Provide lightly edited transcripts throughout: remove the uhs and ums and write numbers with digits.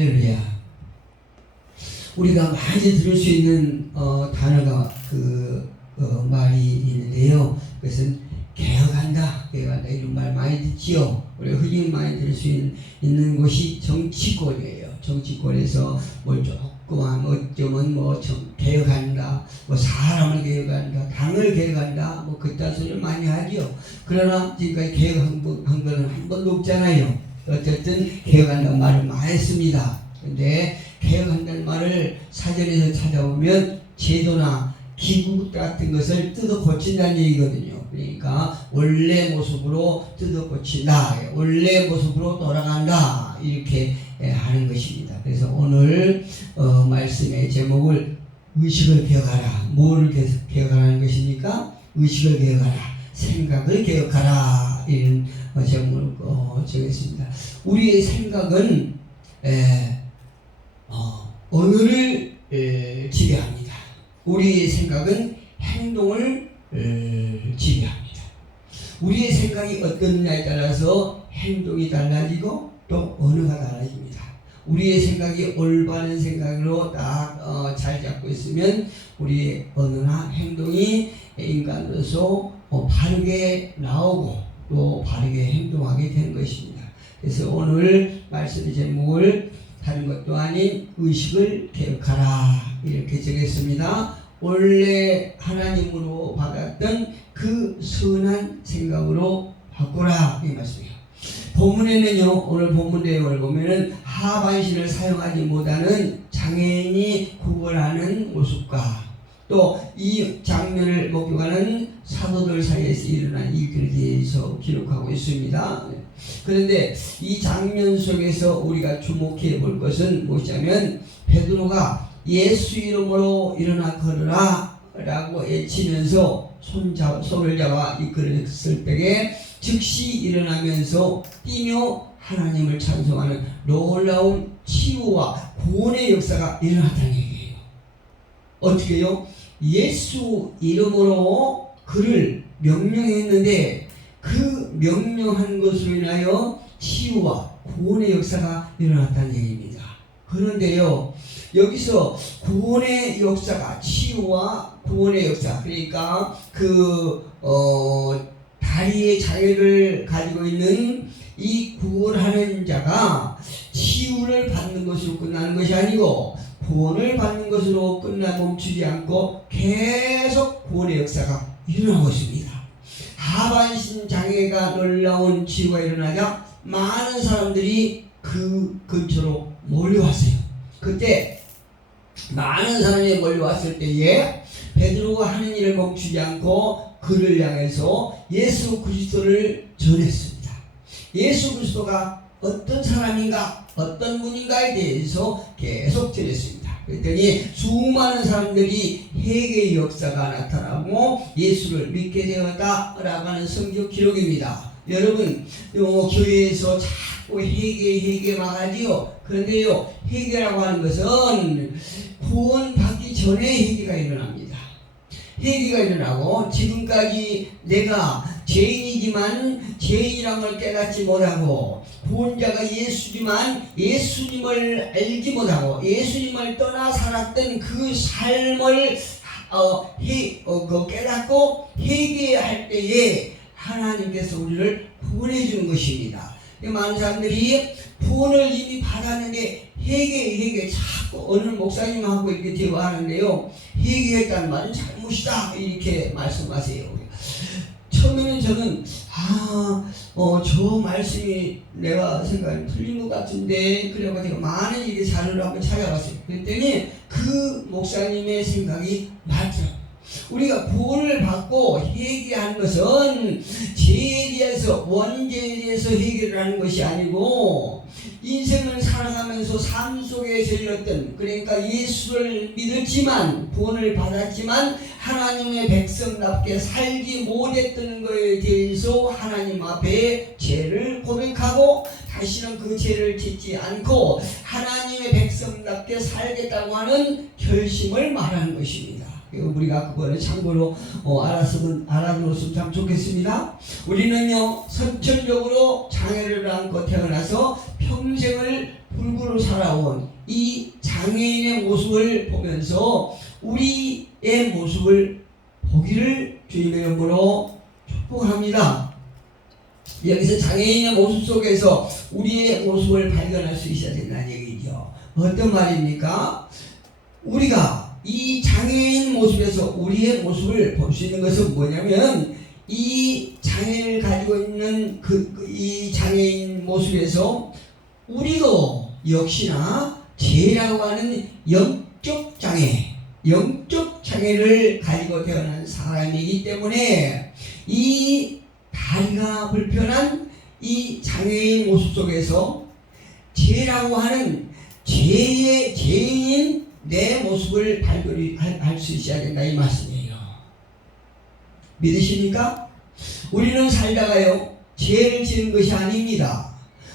할렐루야. 우리가 많이 들을 수 있는 단어가 말이 있는데요. 그것은 개혁한다 이런 말 많이 듣지요. 우리가 흔히 많이 들을 수 있는 곳이 정치권이에요. 정치권에서 뭘 조그만 어쩌면 개혁한다, 사람을 개혁한다, 당을 개혁한다, 그딴 소리를 많이 하지요. 그러나 지금까지 개혁한 거는 한 번도 없잖아요. 어쨌든 개혁한다는 말을 많이 했습니다. 근데 개혁한다는 말을 사전에서 찾아보면 제도나 기구 같은 것을 뜯어 고친다는 얘기거든요. 그러니까 원래 모습으로 뜯어 고친다, 원래 모습으로 돌아간다, 이렇게 하는 것입니다. 그래서 오늘 말씀의 제목을 의식을 개혁하라. 뭐를 개혁하라는 것입니까? 의식을 개혁하라, 생각을 개혁하라, 이런 제목을 정했습니다. 우리의 생각은 언어를 지배합니다. 우리의 생각은 행동을 지배합니다. 우리의 생각이 어떠느냐에 따라서 행동이 달라지고 또 언어가 달라집니다. 우리의 생각이 올바른 생각으로 딱 잘 잡고 있으면 우리의 언어나 행동이 인간으로서 바르게 나오고 또 바르게 행동하게 되는 것입니다. 그래서 오늘 말씀의 제목을 다른 것도 아닌 의식을 개혁하라, 이렇게 정했습니다. 원래 하나님으로 받았던 그 선한 생각으로 바꾸라, 이 말씀이에요. 본문에는요, 오늘 본문 내용을 보면은 하반신을 사용하지 못하는 장애인이 구걸하는 모습과 또 이 장면을 목격하는 사도들 사이에서 일어난 일들에 대해서 기록하고 있습니다. 그런데 이 장면 속에서 우리가 주목해 볼 것은 무엇이냐면, 베드로가 예수 이름으로 일어나 걸으라 라고 외치면서 손을 잡아 이끌었을 때에 즉시 일어나면서 뛰며 하나님을 찬송하는 놀라운 치유와 구원의 역사가 일어났다는 얘기예요. 어떻게요? 예수 이름으로 그를 명령했는데 그 명령한 것으로 인하여 치유와 구원의 역사가 일어났다는 얘기입니다. 그런데요, 여기서 구원의 역사가, 치유와 구원의 역사, 그러니까 다리의 장애를 가지고 있는 이 구원하는 자가 치유를 받는 것으로 끝나는 것이 아니고 구원을 받는 것으로 멈추지 않고 계속 구원의 역사가 일어나고 있습니다. 하반신 장애가 놀라운 치유가 일어나자 많은 사람들이 그 근처로 몰려왔어요. 그때 많은 사람이 몰려왔을 때에 베드로가 하는 일을 멈추지 않고 그를 향해서 예수 그리스도를 전했습니다. 예수 그리스도가 어떤 사람인가, 어떤 분인가에 대해서 계속 전했습니다. 그랬더니 수많은 사람들이 회개의 역사가 나타나고 예수를 믿게 되었다라고 하는 성경 기록입니다. 여러분, 교회에서 자꾸 회개만 하지요. 그런데요, 회개라고 하는 것은 구원받기 전에 회개가 일어납니다. 회개가 일어나고 지금까지 내가 죄인이지만 죄인이란 걸 깨닫지 못하고 구원자가 예수지만 예수님을 알지 못하고 예수님을 떠나 살았던 그 삶을 깨닫고 회개할 때에 하나님께서 우리를 구원해 주는 것입니다. 많은 사람들이 구원을 이미 받았는데 회개 자꾸 어느 목사님하고 이렇게 대화하는데요, 회개했다는 말은 잘못이다, 이렇게 말씀하세요. 처음에는 저는 저 말씀이 내가 생각이 틀린 것 같은데, 그래가지고 많은 일이 자료를 한번 찾아봤어요. 그랬더니 그 목사님의 생각이 맞더라고요. 우리가 구원을 받고 회개하는 것은 죄에 대해서, 원죄에 대해서 회개를 하는 것이 아니고 인생을 살아가면서 삶 속에서 일었던, 그러니까 예수를 믿었지만 구원을 받았지만 하나님의 백성답게 살지 못했던 것에 대해서 하나님 앞에 죄를 고백하고 다시는 그 죄를 짓지 않고 하나님의 백성답게 살겠다고 하는 결심을 말하는 것입니다. 우리가 그거를 참고로 알아들었으면 참 좋겠습니다. 우리는요, 선천적으로 장애를 안고 태어나서 평생을 불구로 살아온 이 장애인의 모습을 보면서 우리의 모습을 보기를 주님의 이름으로 축복합니다. 여기서 장애인의 모습 속에서 우리의 모습을 발견할 수 있어야 된다는 얘기죠. 어떤 말입니까? 우리가 이 장애인 모습에서 우리의 모습을 볼 수 있는 것은 뭐냐면, 이 장애를 가지고 있는 이 장애인 모습에서 우리도 역시나 죄라고 하는 영적 장애를 가지고 태어난 사람이기 때문에 이 다리가 불편한 이 장애인 모습 속에서 죄라고 하는 죄인인 내 모습을 발견할 수 있어야 된다, 이 말씀이에요. 믿으십니까? 우리는 살다가요, 죄를 지은 것이 아닙니다.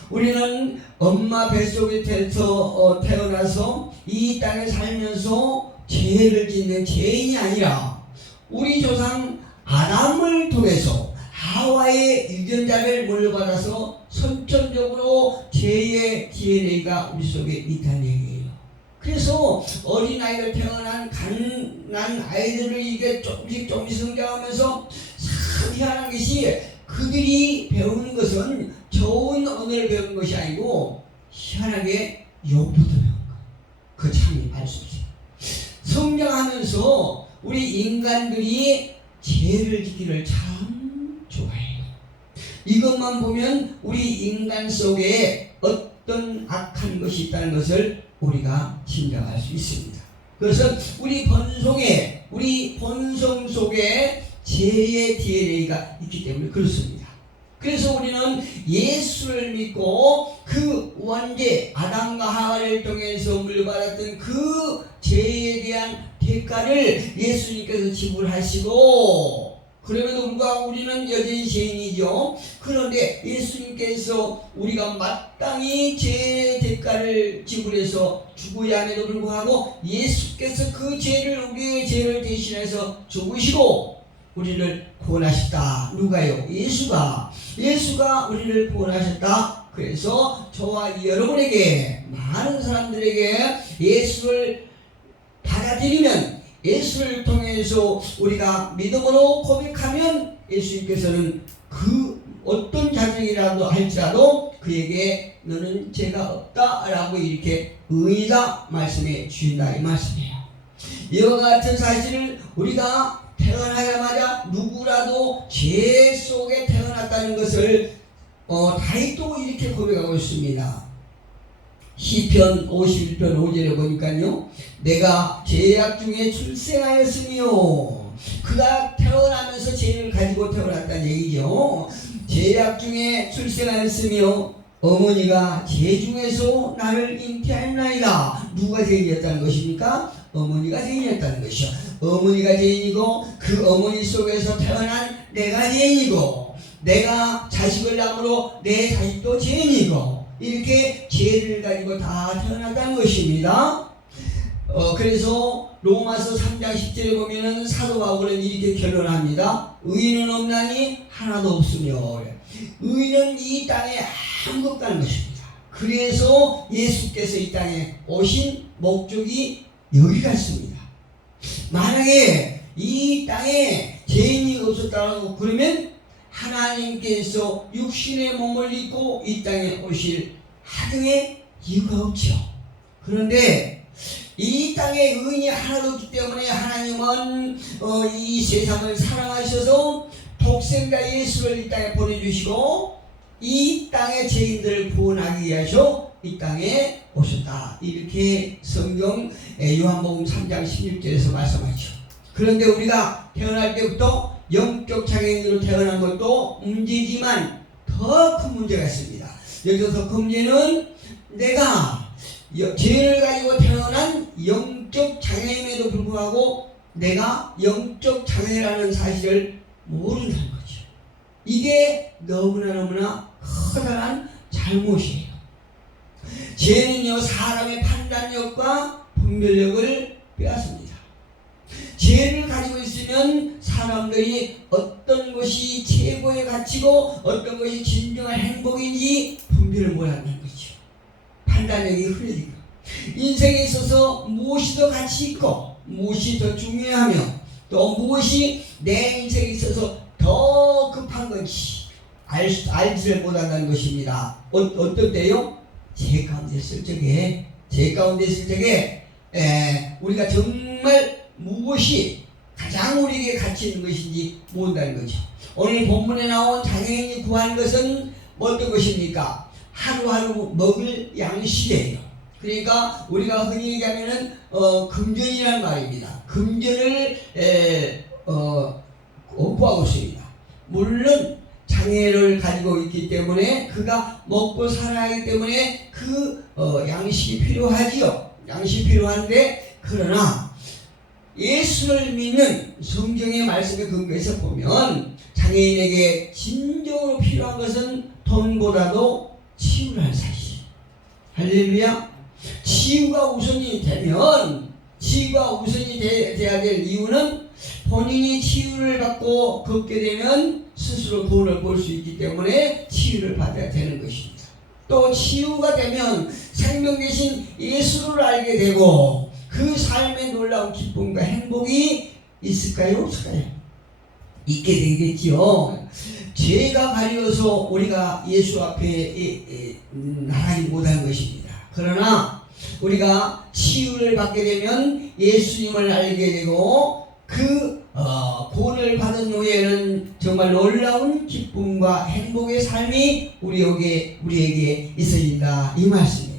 우리는 엄마 뱃속에서 태어나서 이 땅에 살면서 죄를 짓는 죄인이 아니라 우리 조상 아담을 통해서 하와의 유전자를 물려받아서 선천적으로 죄의 DNA가 우리 속에 있다는 얘기예요. 그래서 어린아이를 태어난 가난한 아이들을 이게 조금씩 성장하면서 참 희한한 것이, 그들이 배우는 것은 좋은 언어를 배우는 것이 아니고 희한하게 욕부터 배우는 거예요. 그 참 알 수 없어요. 성장하면서 우리 인간들이 죄를 짓기를 참 좋아해요. 이것만 보면 우리 인간 속에 어떤 악한 것이 있다는 것을 우리가 짐작할 수 있습니다. 그래서 우리 본성 속에 죄의 DNA가 있기 때문에 그렇습니다. 그래서 우리는 예수를 믿고 그 원죄 아담과 하와를 통해서 물려받았던 그 죄에 대한 대가를 예수님께서 지불하시고, 그럼에도 불구하고 우리는 여전히 죄인이죠. 그런데 예수님께서 우리가 마땅히 죄의 대가를 지불해서 죽어야 함에도 불구하고 예수께서 그 죄를, 우리의 죄를 대신해서 죽으시고 우리를 구원하셨다. 누가요? 예수가 우리를 구원하셨다. 그래서 저와 여러분에게, 많은 사람들에게 예수를 받아들이면, 예수를 통해서 우리가 믿음으로 고백하면 예수님께서는 그 어떤 자정이라도 할지라도 그에게 너는 죄가 없다라고 이렇게 의의다 말씀해 주신다, 이 말씀이에요. 이와 같은 사실을 우리가 태어나자마자 누구라도 죄 속에 태어났다는 것을 다윗도 이렇게 고백하고 있습니다. 시편 51편 5절에 보니까요, 내가 죄악 중에 출생하였으며, 그가 태어나면서 죄를 가지고 태어났다는 얘기죠. 죄악 중에 출생하였으며 어머니가 죄 중에서 나를 잉태하였나이다. 누가 죄인이었다는 것입니까? 어머니가 죄인이었다는 것이죠. 어머니가 죄인이고 그 어머니 속에서 태어난 내가 죄인이고, 내가 자식을 낳음으로 내 자식도 죄인이고, 이렇게 죄를 가지고 다 태어났다는 것입니다. 그래서 로마서 3장 10절에 보면은 사도 바울은 이렇게 결론합니다. 의인은 없나니 하나도 없으며, 의인은 이 땅에 아무것도 없다는 것입니다. 그래서 예수께서 이 땅에 오신 목적이 여기 같습니다. 만약에 이 땅에 죄인이 없었다고 그러면 하나님께서 육신의 몸을 입고 이 땅에 오실 하등의 이유가 없죠. 그런데 이 땅에 의인이 하나도 없기 때문에 하나님은 이 세상을 사랑하셔서 독생자 예수를 이 땅에 보내주시고 이 땅의 죄인들을 구원하기 위해서 이 땅에 오셨다. 이렇게 성경 요한복음 3장 16절에서 말씀하죠. 그런데 우리가 태어날 때부터 영적 장애인으로 태어난 것도 문제지만 더 큰 문제가 있습니다. 여기서 더 큰 문제는 내가 죄를 가지고 태어난 영적 장애인에도 불구하고 내가 영적 장애라는 사실을 모른다는 거죠. 이게 너무나 커다란 잘못이에요. 죄는요, 사람의 판단력과 분별력을 빼앗습니다. 죄를 가지고 있으면 사람들이 어떤 것이 최고의 가치고 어떤 것이 진정한 행복인지 분별을 못한다는 거죠. 판단력이 흐려지고 인생에 있어서 무엇이 더 가치 있고 무엇이 더 중요하며 또 무엇이 내 인생에 있어서 더 급한 건지 알지를 못한다는 것입니다. 어떨 때요? 제 가운데 있을 적에 우리가 정말 무엇이 가장 우리에게 가치 있는 것인지 모른다는 거죠. 오늘 본문에 나온 장애인이 구한 것은 어떤 것입니까? 하루하루 먹을 양식이에요. 그러니까 우리가 흔히 얘기하면은 금전이라는 말입니다. 금전을 구하고 있습니다. 물론 장애를 가지고 있기 때문에 그가 먹고 살아야 하기 때문에 양식이 필요하지요. 양식이 필요한데 그러나 예수를 믿는 성경의 말씀에 근거해서 보면 장애인에게 진정으로 필요한 것은 돈보다도 치유라는 사실. 할렐루야. 치유가 우선이 돼야 될 이유는 본인이 치유를 받고 걷게 되면 스스로 돈을 벌 수 있기 때문에 치유를 받아야 되는 것입니다. 또 치유가 되면 생명 대신 예수를 알게 되고 그 삶의 놀라운 기쁨과 행복이 있을까요? 없을까요? 있게 되겠지요. 죄가 가려서 우리가 예수 앞에 나가지 못한 것입니다. 그러나 우리가 치유를 받게 되면 예수님을 알게 되고 구원을 받은 후에는 정말 놀라운 기쁨과 행복의 삶이 우리에게 있어진다 이 말씀이에요.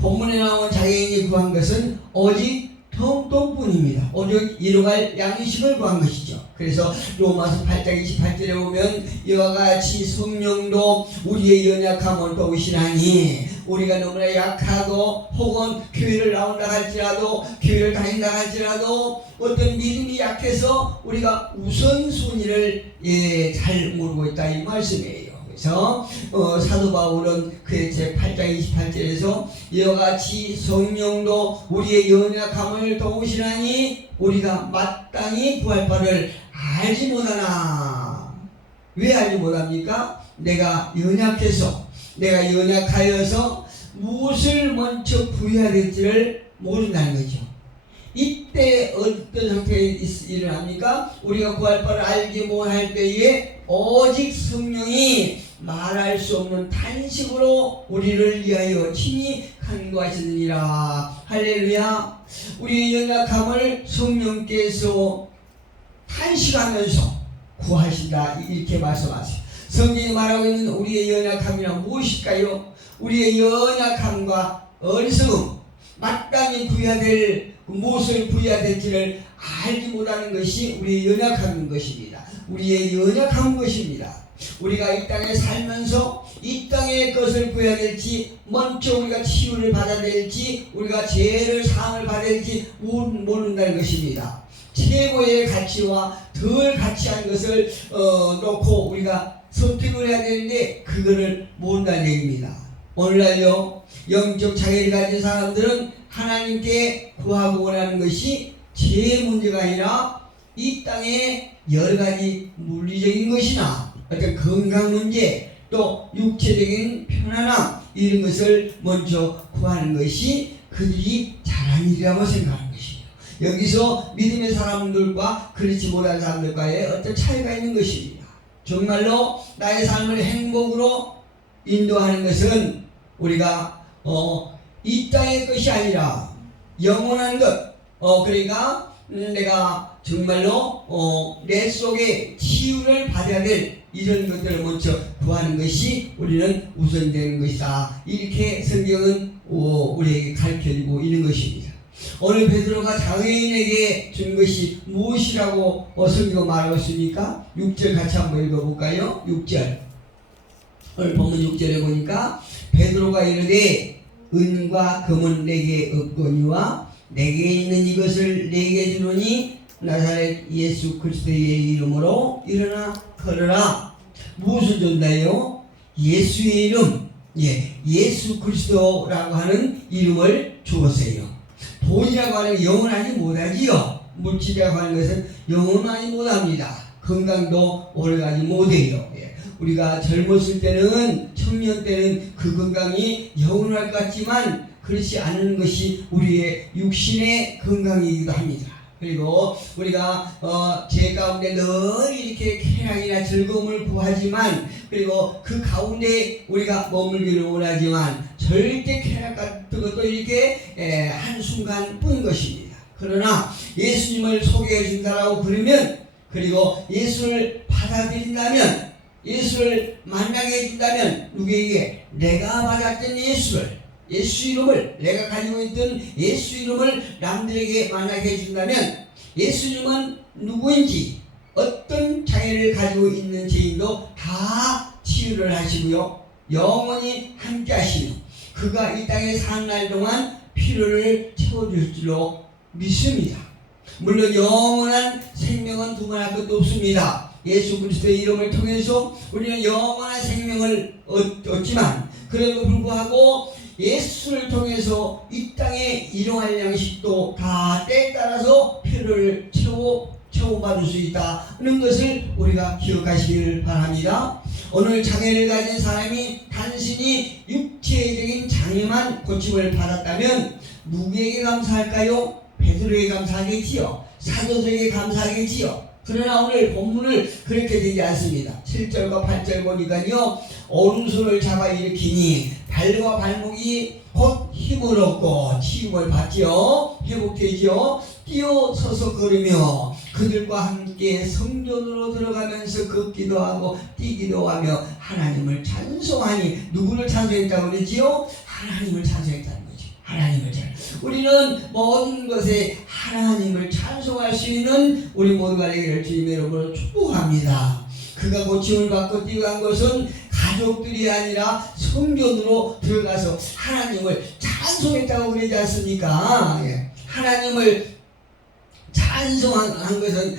본문에 나온 장애인이 구한 것은 오직 통돈뿐입니다. 오직 이루갈 양식을 구한 것이죠. 그래서 로마서 8장 28절에 보면 이와 같이 성령도 우리의 연약함을 도우시나니 우리가 너무나 약하고 혹은 교회를 나온다 할지라도 교회를 다닌다 할지라도 어떤 믿음이 약해서 우리가 우선순위를 잘 모르고 있다 이 말씀이에요. 그래서 사도 바울은 그의 제 8장 28절에서 이와 같이 성령도 우리의 연약함을 도우시나니 우리가 마땅히 구할 바를 알지 못하나. 왜 알지 못합니까? 내가 연약하여서 무엇을 먼저 구해야 될지를 모른다는 거죠. 이때 어떤 상태에 일어납니까? 우리가 구할 바를 알지 못할 때에 오직 성령이 말할 수 없는 탄식으로 우리를 위하여 친히 간구하시느니라. 할렐루야. 우리의 연약함을 성령께서 탄식하면서 구하신다 이렇게 말씀하세요. 성경이 말하고 있는 우리의 연약함이란 무엇일까요? 우리의 연약함과 어리석음, 마땅히 구해야 될 무엇을 구해야 될지를 알지 못하는 것이 우리의 연약함인 것입니다. 우리의 연약한 것입니다. 우리가 이 땅에 살면서 이 땅의 것을 구해야 될지 먼저 우리가 치유를 받아야 될지 우리가 죄를 사함을 받아야 될지 모른다는 것입니다. 최고의 가치와 덜 가치한 것을 놓고 우리가 선택을 해야 되는데 그거를 모른다는 얘기입니다. 오늘날요 영적 장애를 가진 사람들은 하나님께 구하고 원하는 것이 죄의 문제가 아니라 이 땅에 여러 가지 물리적인 것이나 어떤 건강 문제 또 육체적인 편안함 이런 것을 먼저 구하는 것이 그들이 잘한 일이라고 생각하는 것이에요. 여기서 믿음의 사람들과 그렇지 못한 사람들과의 어떤 차이가 있는 것입니다. 정말로 나의 삶을 행복으로 인도하는 것은 우리가 이 땅의 것이 아니라 영원한 것 그러니까 내가 정말로 내 속에 치유를 받아야 될 이런 것들을 먼저 구하는 것이 우리는 우선되는 것이다. 이렇게 성경은 우리에게 가르쳐주고 있는 것입니다. 오늘 베드로가 장애인에게 준 것이 무엇이라고 성경은 말하고 있습니까? 6절 같이 한번 읽어볼까요? 6절 오늘 본문 6절에 보니까 베드로가 이르되 은과 금은 내게 없거니와 내게 있는 이것을 내게 주노니 나사렛 예수 그리스도의 이름으로 일어나 걸어라. 무엇을 준다요? 예수의 이름, 예수 그리스도라고 하는 이름을 주었어요. 돈이라고 하는 게 영원하지 못하지요. 물질이라고 하는 것은 영원하지 못합니다. 건강도 오래가지 못해요. 우리가 젊었을 때는, 청년 때는 그 건강이 영원할 것 같지만 그렇지 않은 것이 우리의 육신의 건강이기도 합니다. 그리고 우리가 제 가운데 늘 이렇게 쾌락이나 즐거움을 구하지만, 그리고 그 가운데 우리가 머물기를 원하지만 절대 쾌락 같은 것도 이렇게 한순간 뿐인 것입니다. 그러나 예수님을 소개해 준다라고 그러면, 그리고 예수를 받아들인다면, 예수를 만나게 해준다면, 누구에게? 내가 받았던 예수를, 예수 이름을, 내가 가지고 있던 예수 이름을 남들에게 만나게 해준다면, 예수님은 누구인지, 어떤 장애를 가지고 있는 죄인도 다 치유를 하시고요, 영원히 함께 하시며, 그가 이 땅에 사는 날 동안 필요를 채워줄 줄로 믿습니다. 물론 영원한 생명은 두말할 것도 없습니다. 예수 그리스도의 이름을 통해서 우리는 영원한 생명을 얻지만, 그래도 불구하고 예수를 통해서 이 땅에 일용할 양식도 다 때에 따라서 필요를 채워받을 수 있다는 것을 우리가 기억하시길 바랍니다. 오늘 장애를 가진 사람이 단순히 육체적인 장애만 고침을 받았다면 누구에게 감사할까요? 베드로에게 감사하겠지요. 사도들에게 감사하겠지요. 그러나 오늘 본문을 그렇게 되지 않습니다. 7절과 8절 보니까요, 오른손을 잡아 일으키니 발과 발목이 곧 힘을 얻고 치유를 받지요. 회복되지요. 뛰어서서 걸으며 그들과 함께 성전으로 들어가면서 걷기도 하고 뛰기도 하며 하나님을 찬송하니, 누구를 찬송했다고 그랬지요? 하나님을 찬송했다는 거죠. 하나님을 우리는 모든 것에 하나님을 찬송할 수 있는 우리 모두가 되기를 주님의 이름으로 축복합니다. 그가 고침을 받고 뛰어간 것은 가족들이 아니라 성전으로 들어가서 하나님을 찬송했다고 그러지 않습니까? 하나님을 찬송한 것은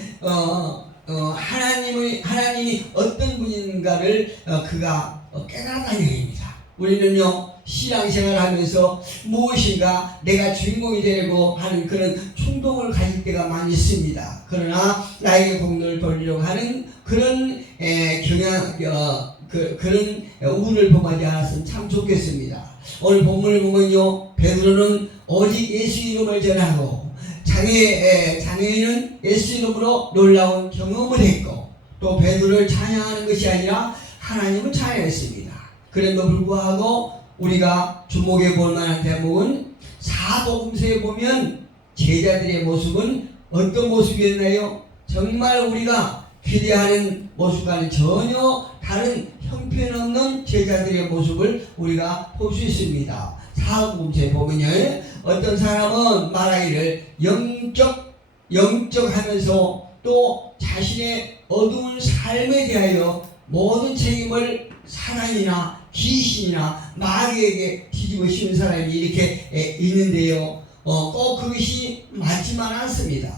하나님이 어떤 분인가를 그가 깨달았다는 얘기입니다. 우리는요, 신앙생활을 하면서 무엇인가 내가 주인공이 되려고 하는 그런 충동을 가질 때가 많이 있습니다. 그러나 나에게 공로를 돌리려고 하는 그런 그런 운을 범하지 않았으면 참 좋겠습니다. 오늘 본문을 보면요, 베드로는 오직 예수 이름을 전하고 장애인은 예수 이름으로 놀라운 경험을 했고, 또 베드로를 찬양하는 것이 아니라 하나님을 찬양했습니다. 그럼에도 불구하고 우리가 주목해 볼 만한 대목은 사복음서에 보면 제자들의 모습은 어떤 모습이었나요? 정말 우리가 기대하는 모습과는 전혀 다른 형편없는 제자들의 모습을 우리가 볼 수 있습니다. 사복음서에 보면요, 어떤 사람은 말하기를 영적하면서 또 자신의 어두운 삶에 대하여 모든 책임을 사단이나 귀신이나 마귀에게 뒤집어 씌운 사람이 이렇게 있는데요, 꼭 그것이 맞지만 않습니다.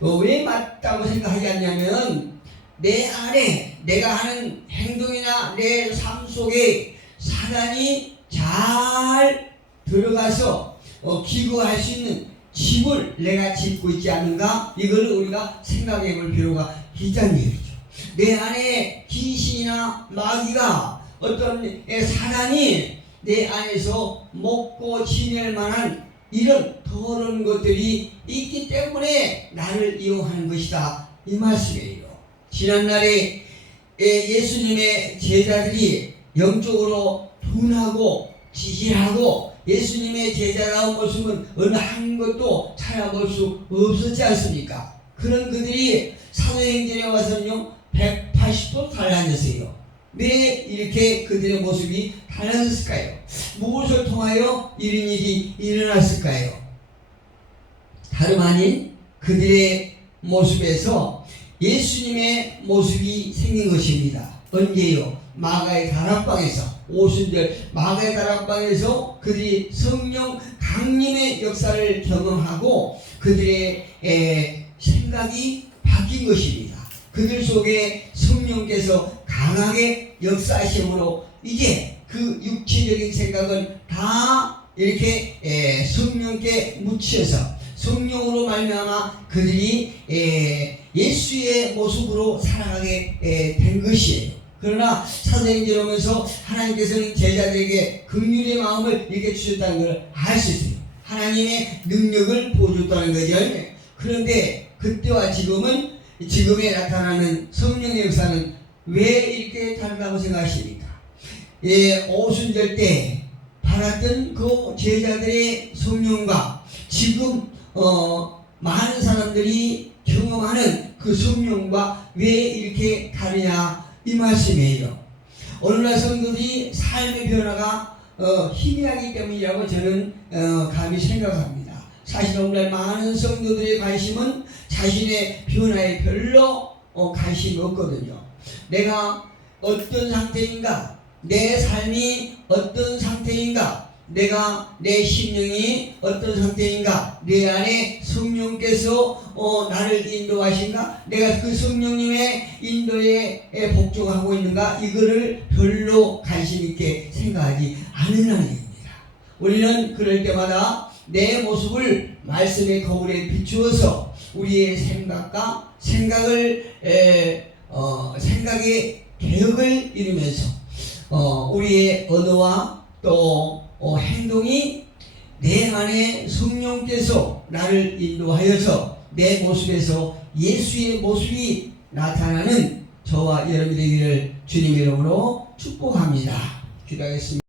왜 맞다고 생각하지 않냐면, 내 안에 내가 하는 행동이나 내 삶 속에 사단이 잘 들어가서 기거할 수 있는 집을 내가 짓고 있지 않는가, 이걸 우리가 생각해 볼 필요가 있다는 얘기죠. 내 안에 귀신이나 마귀가, 어떤 사단이 내 안에서 먹고 지낼 만한 이런 더러운 것들이 있기 때문에 나를 이용하는 것이다, 이 말씀이에요. 지난날에 예수님의 제자들이 영적으로 둔하고 지질하고 예수님의 제자다운 모습은 어느 한 것도 찾아볼 수 없었지 않습니까? 그런 그들이 사도행전에 와서는요, 180도 달라졌어요. 왜 이렇게 그들의 모습이 달라졌을까요? 무엇을 통하여 이런 일이 일어났을까요? 다름 아닌 그들의 모습에서 예수님의 모습이 생긴 것입니다. 언제요? 마가의 다락방에서, 오순절 마가의 다락방에서 그들이 성령 강림의 역사를 경험하고 그들의 생각이 바뀐 것입니다. 그들 속에 성령께서 강하게 역사하심으로 이제 그 육체적인 생각은 다 이렇게 성령께 묻혀서 성령으로 말미암아 그들이 예수의 모습으로 살아가게 된 것이에요. 그러나 사도행전 오면서 하나님께서는 제자들에게 긍휼의 마음을 이렇게 주셨다는 걸 알 수 있어요. 하나님의 능력을 보여줬다는 거죠. 그런데 그때와 지금에 나타나는 성령의 역사는 왜 이렇게 다르다고 생각하십니까? 오순절 때 받았던 그 제자들의 성령과 지금 많은 사람들이 경험하는 그 성령과 왜 이렇게 다르냐 이 말씀이에요. 오늘날 성도들이 삶의 변화가 희미하기 때문이라고 저는 감히 생각합니다. 사실 오늘날 많은 성도들의 관심은 자신의 변화에 별로 관심이 없거든요. 내가 어떤 상태인가, 내 삶이 어떤 상태인가, 내 심령이 어떤 상태인가, 내 안에 성령께서 나를 인도하신가, 내가 그 성령님의 인도에 복종하고 있는가, 이거를 별로 관심 있게 생각하지 않는 아닙니다. 우리는 그럴 때마다 내 모습을 말씀의 거울에 비추어서 우리의 생각의 개혁을 이루면서 우리의 언어와 또 행동이 내 안에 성령께서 나를 인도하여서 내 모습에서 예수의 모습이 나타나는 저와 여러분이 되기를 주님의 이름으로 축복합니다. 기도하겠습니다.